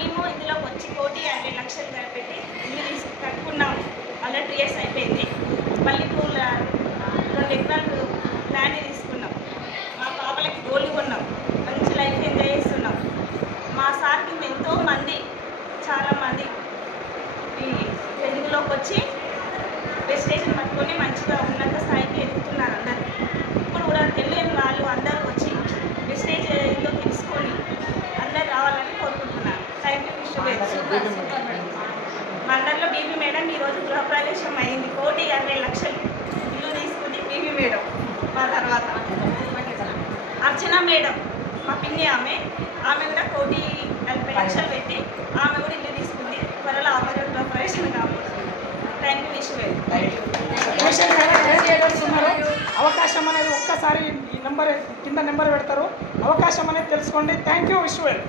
మేము ఇందులోకి వచ్చి 1,50,00,000 పెట్టి ఇల్లు కట్టుకున్నాము. ఆల్రెడీ 3 years అయిపోయింది. మళ్ళీ 2 ఎకరాలు ల్యాండ్ తీసుకున్నాం. మా పాపలకి గోల్డ్ కొన్నాం. మంచి లైఫ్ ఎంజాయ్ చేస్తున్నాం. మా సార్కి ఎంతోమంది చాలామంది ఈ తెలుగులోకి వచ్చి రిజిస్ట్రేషన్ పట్టుకొని మంచిగా ఉన్నత స్థాయికి ఎదుగుతున్నారు అందరూ. ఇప్పుడు కూడా తెలియని వాళ్ళు అందరూ వచ్చి రిజిస్ట్రేషన్ ఏదో తెలుసుకొని అందరూ రావాలని కోరుకుంటున్నాను. Thank you Vishwaved. మండలంలో బీబీ మేడం ఈరోజు గృహప్రవేశం అయింది. 1,50,00,000 ఇల్లు తీసుకుంది బీబీ మేడం. మా తర్వాత అర్చన మేడం మా పిన్ని ఆమె కూడా 1,40,00,000 పెట్టి ఆమె కూడా ఇల్లు తీసుకుంది. త్వరలో ఆమె గృహప్రవేశం కాబోతుంది. Thank you Vishwaved. అవకాశం అనేది ఒక్కసారి ఈ నెంబర్ కింద నెంబర్ పెడతారు. అవకాశం అనేది తెలుసుకోండి. Thank you విశ్వవేద్.